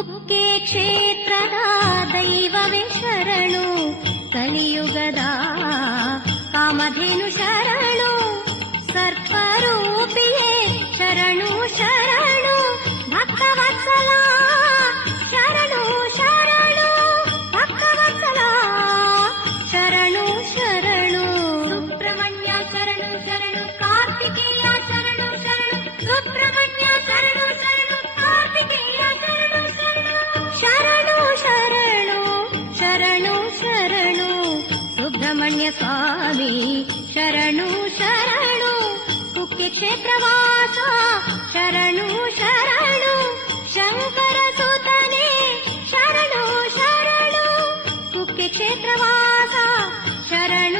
ಕುಕ್ಕೆ ಕ್ಷೇತ್ರದ ದೈವವೇ ಶರಣು, ಕಲಿಯುಗದ ಕಾಮಧೇನು ಶರಣು, ಸರ್ಪರೂಪಿಯೇ ಶರಣು ಶರಣು, ಭಕ್ತವತ್ಸಲ ಶರಣು ಶರಣು, ಭಕ್ತವತ್ಸಲ ಶರಣು ಶರಣು, ಸುಬ್ರಹ್ಮಣ್ಯ ಶರಣು ಶರಣು, ಕಾರ್ತಿಕೇಯ ಶರಣು ಶರಣು, ಸುಬ್ರಹ್ಮಣ್ಯ ಶರಣು ಶರಣು, ಕಾರ್ತಿಕೇಯ ಶರಣು ಶರಣು, ಶರಣು ಶರಣು ಶರಣು, ಸುಬ್ರಹ್ಮಣ್ಯ ಸ್ವಾಮಿ ಶರಣು ಶರಣು, ಕುಕ್ಕೆ ಕ್ಷೇತ್ರವಾಸ ಶರಣು ಶರಣು, ಶಂಕರ ಸುತನೇ ಶರಣು ಶರಣು, ಕುಕ್ಕೆ ಕ್ಷೇತ್ರವಾಸ ಶರಣು